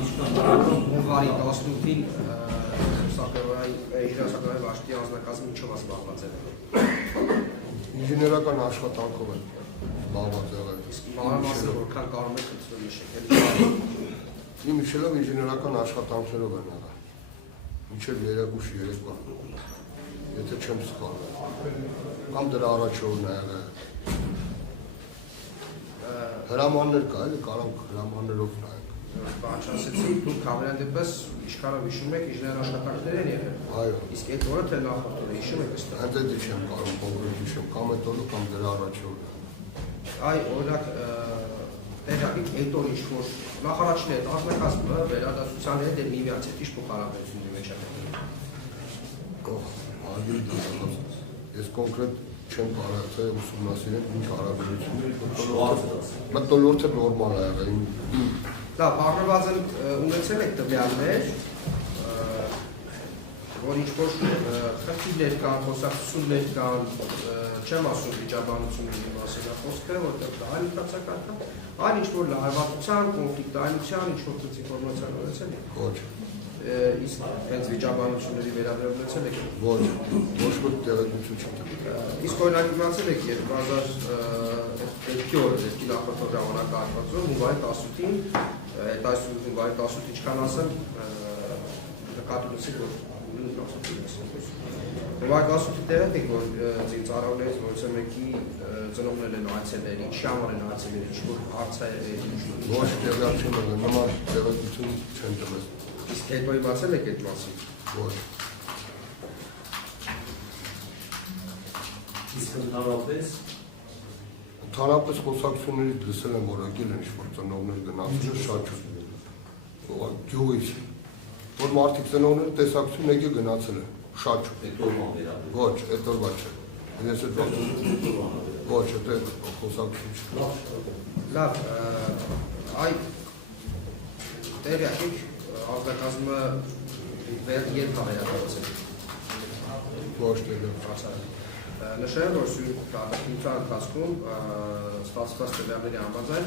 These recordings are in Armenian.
Հունվարի 18-ին Հրաշագարի վաշտի անձնակազմը ինչով զբաղված է։ Ինժեներական աշխատանքով են զբաղված եղել։ Մանրամասն որքան կարող եք նշեք։ Իմ հիշելով ինժեներական աշխատանքներով են եղել։ Մինչև 3 բան։ Եթե չեմ սխալվում։ Կամ դրա առաջորդն է եղել։ Հրամաններ կա, էլի կարանք հրամաններով նայենք։ Բանջասեցի, դուք հավերան դեպս ինչքանով հիշում եք ինժեներ աշխատանքներ են եղել։ Այո։ Իսկ այդ օրը թե նախորդ օրը հիշում եք ըստ։ Հենց այդ չեմ կարող կոնկրետ հիշեմ, կամ այդ օրը կամ դրա առաջորդը։ Այ օրինակ տեղակի այդ օրը ինչ-որ նախարարչն է այդ անձնակազմը վերադասության հետ միմյանց հետ ինչ փոխհարաբերությունների մեջ է։ Ես կոնկրետ չեմ կարող թե ուսումնասիրել ինչ հարաբերություններ մտոլորտը նորմալ է եղել։ Լավ, առնվազն ունեցել եք տվյալներ, որ ինչ-որ խնդիրներ կան, խոսակցություններ կան, չեմ ասում վիճաբանությունների մասին խոսքը, որտեղ դա այլ ընթացակարգ է, այլ ինչ-որ լարվածության, կոնֆլիկտայնության, ինչ-որ ինֆորմացիան ունեցել եք։ Ոչ։ Իսկ հենց վիճաբանությունների վերաբերյալ ունեցել եք։ Ոչ ոք տեղեկություն չեմ։ Իսկ օրինակ իմացել եք 2002 օրը դեպքի նախորդ ժամանակահատվածում հունվարի 18-ին այդ այսօր հունվարի 18 ինչքան ասեմ նկատի որ հունվարի 18-ի տեղը եք որ ծառայողներից որից մեկի ծնողներն են այցելել, ինչի համար են այցելել, ինչ-որ հարց է ոչ տեղյակ չեմ եղել, նման տեղեկություն չեմ տվել։ Իսկ հետո իմացել եք այդ մասին։ Ոչ։ Իսկ Ընդհանրապես խոսակցություններից լսել եմ, որ եկել են ինչ-որ ծնողներ գնացել են շատ գյուղից, որ մարդիկ ծնողները տեսակցություն եկել գնացել են, շատ ոչ, այդ օրվա չէ։ Ես այդ ոչ, այդ խոսակցություն չէ։ Լավ, այ տեղյակ եք անձնակազմը երբ վերադարձել։ Ոչ տեղյակ։ Նշել որ սյուրքության ընթացքում ստացված տվյալների համաձայն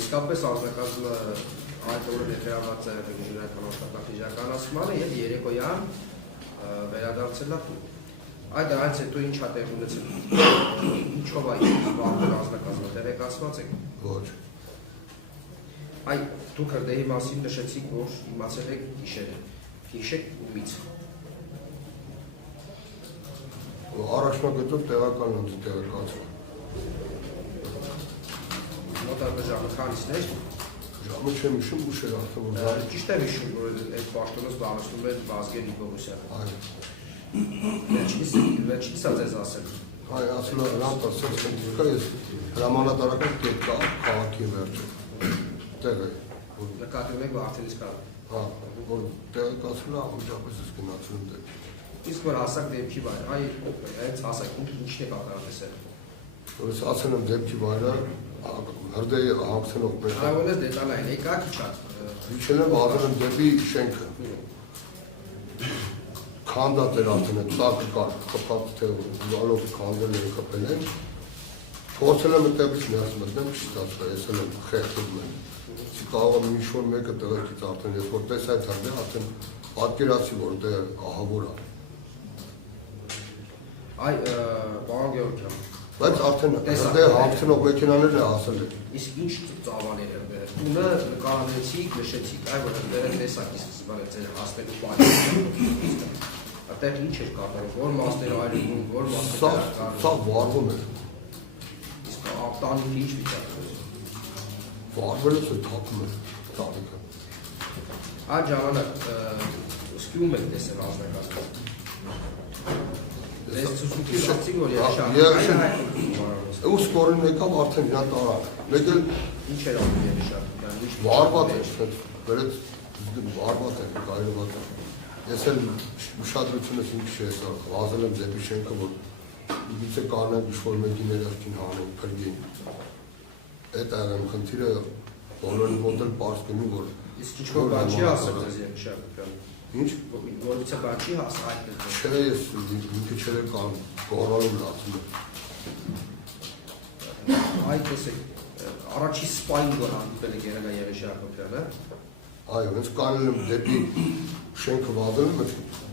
իսկապես անձնակազմը այդ օրը ներկայացված է ինժեներական աշխատանքի իրականացմանը եւ երեկոյան վերադարձել է տուն։ Այդ դրանից հետո ինչ է տեղ ունեցել։ Ինչով է զբաղվել անձնակազմը տեղեկացված եք։ Ոչ։ Այ դուք հրդեհի մասին նշեցիք, որ իմացել եք գիշերը։ Գիշեր ումից։ Առաջնագծով տեղական ընդ տեղեկացրել։ Մոտավորապես ժամը քանիսն էր։ Ժամը չեմ հիշում, ուշ էր արդեն որ։ Ճիշտ եմ հիշում, որ այդ պաշտոնը զբաղեցնում էր Վազգեն Նիկողոսյանը։ Այո։ Վերջինս է ձեզ ասել։ Այ ասել եմ նրան ասել կա ես հրամանատարական կետ կա քաղաքի վերջը։ Տեղ է։ Նկատի ունեք որ արդեն իսկ հա, որ տեղեկացրել է անմիջապես ես գնացել եմ դեպի։ Իսկ որ հասակ դեպքի վայր, այ հենց հասակ ինչն է կատարատեսել։ Որ ես ասել եմ դեպքի վայրը հրդեհի հաղթելով մեկ։ Այո, դետալային եկա քիչ։ Իջել եմ ասել եմ դեպի շենքը։ Քանդած էր արդեն այդ տակը կար, խփած թե զալով քանդել են խփել են։ Փորձել եմ այդտեղից ներս մտնել, չի ստացվել, ես էլ եմ խեղդում եմ։ Իսկ կարող եմ ինչ-որ մեկը տեղից արդեն ես որ տեսա այդ հրդեհը արդեն պատկերացի որ դե ահավոր է։ Այ պարոն Գեորգյան, բայց արդեն դե հաղթելով մեքենաներն է ասել է։ իսկ ինչ ծավալներ են բերել։ Տունը նկարագրեցիք, նշեցիք, այ որ դերը տեսակ իսկ զբաղել ձեր հաստելու բանը։ Այդտեղ ինչ էր կատարում, որ մասներ այլում, որ մասներ Սա վարվում էր։ Իսկ ապտանիքը ինչ վիճակում էր։ Վարվել է թափում էր տանիքը։ Այդ ժամանակ սկյում եք տեսել անձնակազմը։ Ես ցույցի շացի որ ու սկորին եկավ արդեն նա տարան։ Մեկ էլ ինչ էր անում երիշատ, ինչ վարված էր, վերեց վարված էր, գայրված էր։ Ես էլ ուշադրությունս ինձ չէ սա, վազել եմ դեպի շենքը, որ իգիցե կանենք ինչ-որ մեկի ներաշքին հանենք, փրկեին։ Այդ աղեմ խնդիրը բոլորի մոտ էլ պարզ կնի, որ իսկ ինչ-որ բան չի ասել ձեզ երիշատ։ Ինչ? Որից է բան չի հասա այդ դեպքում։ Չէ, ես ինքը չէր կան, գորալում լացում եմ։ Այ տեսեք, առաջի սպային որ հանդիպել եք Երևան Երեշա Հակոբյանը, Այո, հենց կանել եմ դեպի շենքը վազել եմ,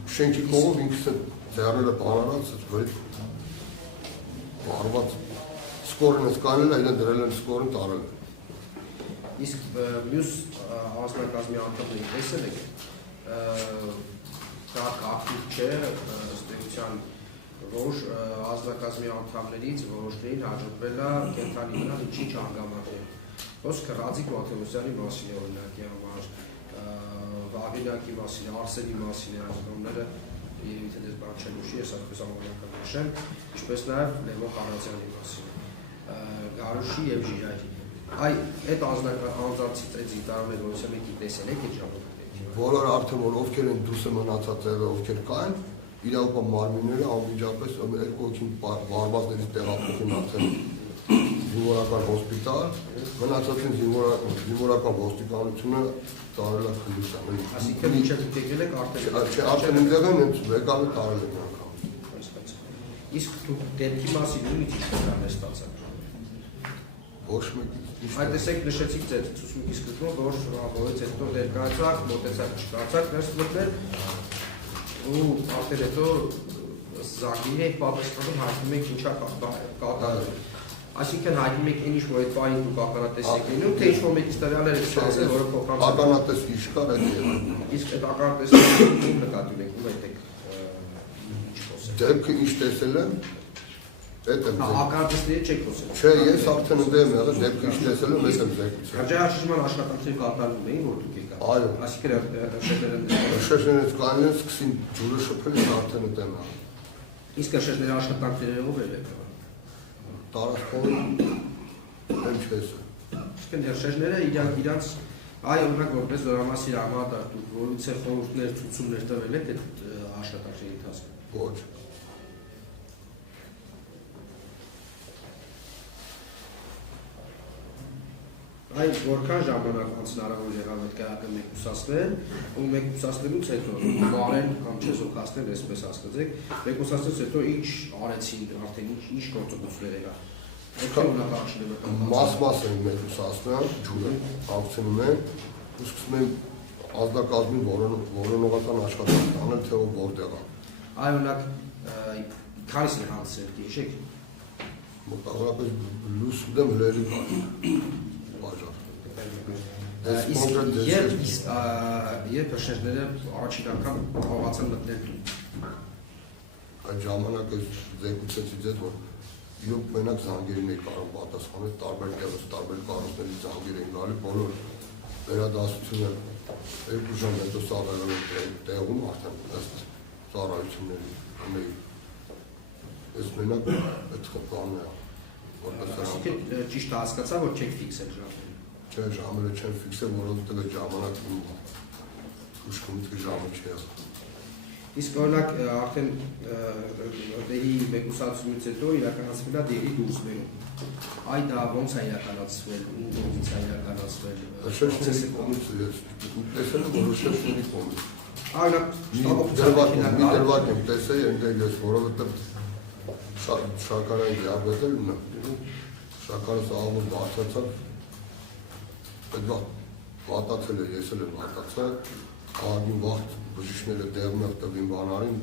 շենքի կողով ինքս ձեռները բանարած, վրի բարված սկորն ես կանել, այլեն դրել եմ սկորն տարել եմ։ Իսկ մյուս անձնակազմի անդամների տեսել եք, դա կապտիվ չէ, ստեղության որոշ անձնակազմի անդամներից որոշներին հաջողվել է կենտրոնի մնալ ինչ հանգամանքներ։ Խոսքը Ռաձիկ Մաթևոսյանի մասին է օրինակի համար, Վաղինակի մասին, Արսենի մասին է ազգանունները, եթե դες բան չեն ուշի, ես այսպես ամենական նշեմ, ինչպես նաև Լևոն Ղարազյանի մասին, Գարուշի և Ժիրայրի։ Այդ անձանցից այդ զիտարները, որոնց մեկի տեսել եք այդ ժամանակների։ Բոլոր արդեն որ ովքեր են դուրսը մնացած եղել, ովքեր կային, իրավապահ մարմինները անմիջապես երկու հոգին վարվածներից տեղափոխին արդեն զինվորական հոսպիտալ, մնացածին զինվորական ոստիկանությունը տարել է քննության։ Այսինքն մինչև եկել եք արդեն։ Չէ, արդեն ընդեղ են եկալ է տարել են անգամ։ Իսկ դուք դեպքի մասին ումից ինչ-որ ստացաք։ Ոչ մեկի։ Այդ տեսեք նշեցիք ձեր ցուցմունքի սկզբում, որ որից հետո ներկայացաք, մոտեցաք, չկարծաք ներս մտնել ու արդեն հետո զանգին եք պատասխանում հայտնում եք ինչա կատարել։ Այսինքն հայտնում եք ինչ որ այդ բանին դուք ականատես եք լինում, թե ինչ որ մեկից տվյալներ եք ստացել, որը փոխանցել։ Ականատես ինչ կար այդ եղել։ Իսկ այդ ականատեսը ում նկատի ունեք, ում եք ինչ խոսել։ Դեպքը ինչ տեսել եմ, այդ եմ։ Ականատեսների չեք խոսել։ Չէ, ես արդեն ընդեղ եմ եղել, դեպքը ինչ տեսել եմ, այդ եմ զեկուցել։ Հաջողաշրջման աշխատանքներ կատարվում էին, որ դուք եկաք։ Այո։ Այսինքն շեշները Շեշերից կանեն սկսին ջուրը շփել, ես արդեն ընդեմ եմ։ Իսկ շեշների աշխատանքները ով էր եկավ։ Տարածքով եմ չես։ Իսկ շեշները իրանց այ օրինակ որպես զորամասի համատար դուք որից է խորհուրդներ, ցուցումներ տվել եք այդ աշխատանքների ընթացքում։ Ոչ։ Այ որքան ժամանակ անց հնարավոր եղավ այդ կայակը մեկուսացնել, ու մեկուսացնելուց հետո մարեն կամ չեզոքացնել, այսպես ասացեք, մեկուսացնելուց հետո ինչ արեցին արդեն ինչ գործողություններ եղան։ Մաս են մեկուսացնել, ջուրը ակցնում են, ու սկսում են ազդակազմին որոնողական աշխատանք անել, թե ով որտեղ է։ Այ օրինակ քանիս են հանցել, հիշեք։ Մոտավորապես լույս դեմ հլերի Երբ շեշները առաջին անգամ կարողացան մտնել տուն։ Այդ ժամանակ զեկուցեցի ձեզ, որ իրոք մենակ զանգերին էի կարող պատասխանել, տարբեր տեղից, տարբեր կառույցների զանգեր էին գալի, բոլոր վերադասությունը 2 ժամ հետո սաղեղել տեղում արդեն ըստ ծառայությունների ունեի։ Ես մենակ այդ խփանն է, որպես Այսինքն ճիշտ հասկացա, որ չեք ֆիքսել ժամերը։ Չէ, ժամերը չեն ֆիքսել, որովհետև այդ ժամանակ ուշքումից ժամը չի եղել։ Իսկ օրինակ արդեն դերի մեկուսացումից հետո իրականացվել է դերի դուրս բերում։ Այ դա ոնց է իրականացվել, ոնց է իրականացվել։ Շեշների կողմից ես տեսել եմ, որ շեշների կողմից։ Օրինակ մի դրվագ եմ տեսել, այնտեղ ես, որովհետև շաքարային դիաբետել ունեմ, շաքարը սաղավոր բարձրացավ, այդ վատացել է, ես էլ եմ վատացել, աղագին վաղտ բժիշկները դեղմեղ տվին բանարին,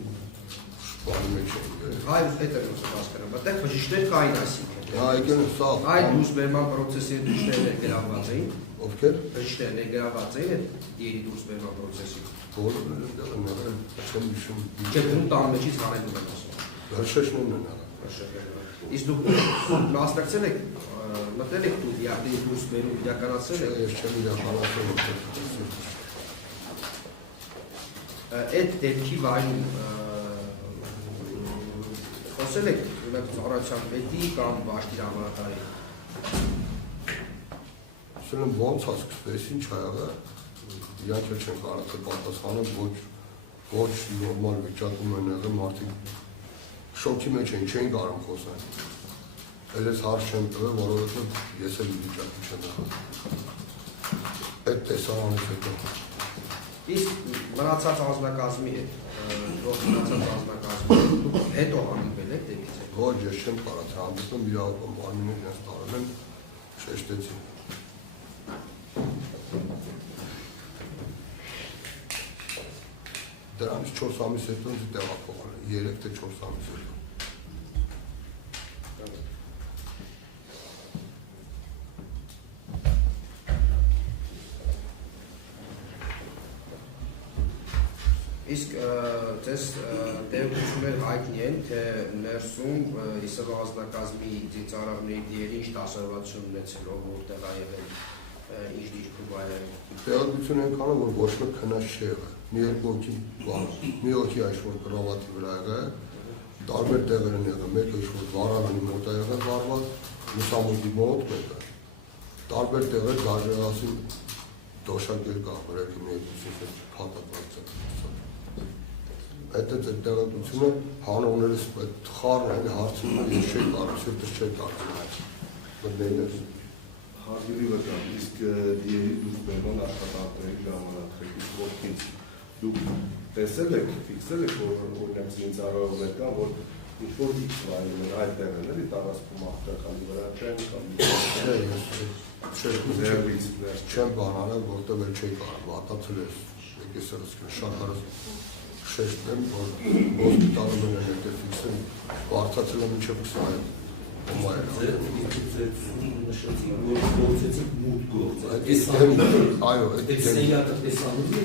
շպարի մեջ էին գերել։ Այ այդ է հասկանում, բատեղ բժիշկներ կային այսինքն։ Եկել են սաղ։ Այդ դուրս բերման պրոցեսի բժիշկները ներգրավված էին։ Ովքեր։ Բժիշկները ներգրավված էին այդ դերի դուրս բերման պրոցեսի։ Բոլորն են եղել, չեմ հիշում։ Չէ, դու տան մեջից հանել ունեն ասում։ Շեշներն են եղել։ Իսկ դուք մասնակցել եք, մտնել եք դու դերի դուրս բերում իրականացրել եք։ Ես չեմ իրականացրել։ Այդ դեպքի վայրում խոսել եք ծառայության պետի կամ բաշտի հրամանատարի։ Ասել եմ ոնց է սկսվեց, ինչ ա եղել, իրանք էլ չեն կարողացել պատասխանել, ոչ նորմալ վիճակում են եղել, մարդիկ շոկի մեջ են, չէին կարող խոսել։ Էլ ես հարց չեմ տվել, որովհետև ես էլ վիճակում չեմ եղել։ Այդ տեսարանից հետո։ Իսկ մնացած անձնակազմի հետ, որ մնացած անձնակազմի հետո հանդիպել եք դեպից հետ։ Ոչ, ես չեմ կարացել հանդիպում, իրավապահ մարմիններ իրենց տարել են, շեշտեցին։ Դրանից 4 ամիս հետո ինձ տեղափոխել են, 3 թե 4 ամիս հետո։ Իսկ ձեզ տեղություններ հայտնի են, թե ներսում ԻՍՎ ազնագազմի ծիծարավների դիերը ինչ դասավորություն ունեցելով, որտեղ ա եղել, ինչ դիրքում ա եղել։ Տեղեկություն ենք անում, որ ոչ մեկ քնած չի եղել։ Մի հոգի ինչ-որ կրավատի վրա եղել, տարբեր տեղեր են եղել, մեկը ինչ-որ վարարանի մոտ ա եղել վարված, լուսամուտի մոտ մեկը։ Տարբեր տեղեր գարժեղասին դոշակեր կա, վրեպի ներկություն փաթաթված է։ Այդ տեղեկությունը հանողներս խառն են հարցնում են, ես չէի կարող, սիրտս չէի կարող։ Հարգելի վկա, իսկ դիերի դուրս բերման աշխատանքների ժամանակ ոտքից դուք տեսել եք, ֆիքսել եք, որ օրինակ զինծառայողներ կան, որ ինչ-որ X վայրում են այդ տեղն էլի տարածքում աղբյականի վրա չեն կամ չեմ բանանել, որտեղ էլ չէի կարող, վատացել ես, եկես ես շատ հարս շեշտեմ, որ հոսպիտալում են հետև ֆիքսել, վարձացել եմ ինչև 20 գործեցիք մուտ գործ։ Այո,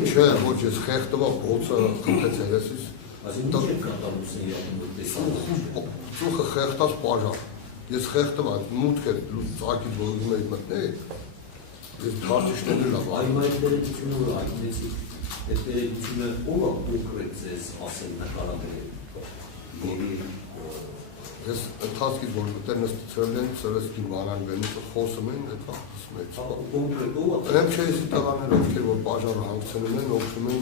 չէ, ոչ ես խեղտվա փոցը խփեց երեսից։ Ծուխը խեղտած բաժան։ Ես խեղտվա մուտք է ծակի ողում էի մտնել։ Ես քարտիշներն լավ։ Այո, այդ դերությունը որ այդեցի, այդ դերությունը ով է կոնկրետ ձեզ ասել նկարագրել։ Ես ընթացքից որ մտեր նստել են, սրեսկին վանան բենից խոսում են, այդ վաղտս մեծ։ Եմ չէ եսի տղաներ, ովքեր որ բաժարը հանգցնում են, օգնում են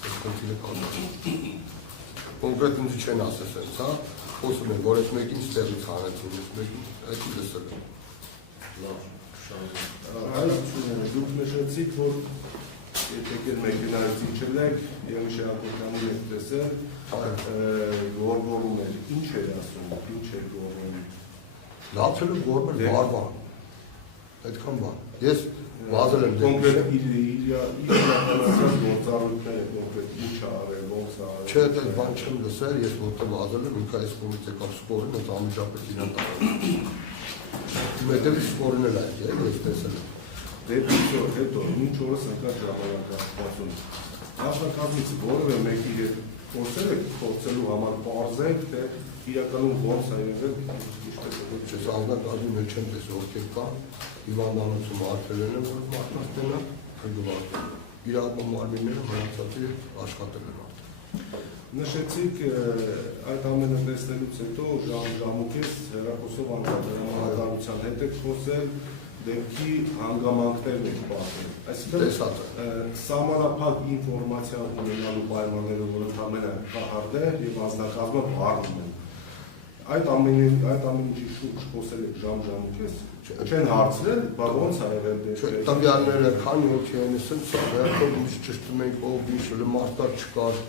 այդ խնդիրը կազմում։ Կոնկրետ ինձ չեն ասես են, հա, խոսում են, որ այդ մեկին ստեղից հանեցին, այդ մեկին, այդ ի լսել են։ Դուք նշեցիք, որ եկել մեքենայից իջել եք, Եղիշ Հակոբյանին եք տեսել, գորգորում էր, ինչ էր ասում, ինչ էր գորգորում։ Լացել եմ գորգել վարվան, այդքան բան։ Ես վազել եմ կոնկրետ իրականացած գործառույթները, կոնկրետ ինչ ա արել, ոնց ա արել։ Չէ, այդ բան չեմ լսել, ես որտեղ վազել եմ, ինքը այս կողմից եկավ սպորին, այդ անմիջապես իրան տարել։ Մետևից սպորին էլ այդ է, ես տեսել եմ։ Դեպի հետո, ինչ օրս ընկա ժամանակահատվածում, աշխատանքից որևէ մեկի հետ փորձել եք փորձելու համար պարզենք, թե իրականում ոնց ա եղել, ինչպես է։ Ես ազնագազմի մեջ չեմ տեսել ովքեր կան, հիվանդանոցում արգելել են, որ մարդկանց տենա, հրգվարկել։ Իրական մարմինները մնացածի աշխատել են արդեն։ Նշեցիք այդ ամենը տեսնելուց հետո ժամուկես հեռախոսով անդրադառնության հետ եք խոսել, դեպքի հանգամանքներն եք պատմել։ Այսինքն սահմանափակ ինֆորմացիա ունենալու պայմանները, որ ընդհանրապես կահարդ է եւ ազնագազմը վառում են։ Այդ ամենի շուրջ խոսել եք ժամուկես, չեն հարցրել, բայց ոնց ա եղել դեպքը։ Տվյալները քանի հոգի են, ասեն, վերջով ինչ ճշտում ենք, ով ինչ մարդար չկար։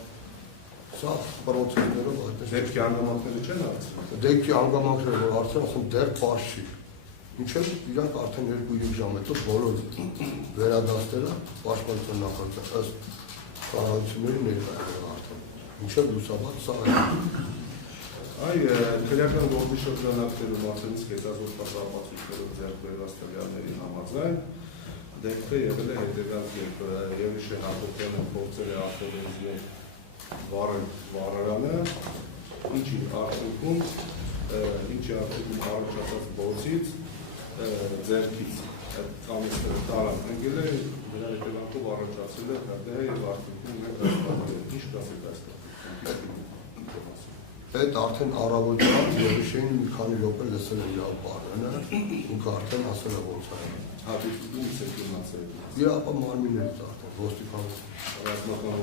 Սա պրոցեսներով այդպես։ Դեպքի հանգամանքները չեն հարցրել։ Դեպքի հանգամանքները որ հարցրել, ասում դեռ պարզ չի։ Ինչեւ իրանք արդեն 2-3 ժամ հետո բոլոր վերադաստերը պաշտպանության նախարարության ըստ կառավարությունների ներկայ են արդեն։ Ինչեւ լուսաբաց սա է։ Այ քրեական գործի շրջանակներում ասենց հետազոտված ապացույցներով ձեռք բերված տվյալների համաձայն դեպքը եղել է հետևյալ կերպ Եղիշ Հակոբյանը փորձել է ավտոբենզինը վառարանը, ինչի արդյունքում առաջացած բոցից ձեռքից այդ կամիսները տարան ընկել է, դրա հետևանքով առաջացել է հրդեհ եւ արդյունքում մենք հասկացել ենք ինչ կասեք այստեղ։ Այդ արդեն առավոտյան Եղիշին մի քանի րոպե լսել են իր բառերը, ինքը արդեն ասել է ոնց է։ Հատուցումից եք իմացել։ Իրապա մարմիններից արդեն ոստիկանություն։ Ռազմական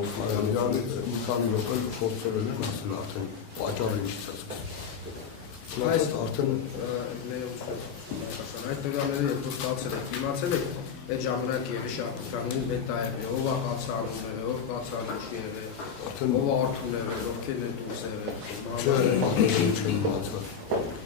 մի քանի րոպե խոսել են ասել արդեն պատճառը ինչից է սկսել։ Այս արդեն այդ տվյալները երբ ստացել եք, իմացել եք այդ ժամանակ Եղիշ Հակոբյանը բետա է, ով է կացարանում է, ով կացարանում չի եղել, ով արդուն է, ովքեր են դուրս եղել։ Չէ, պատմություն չեմ իմացել։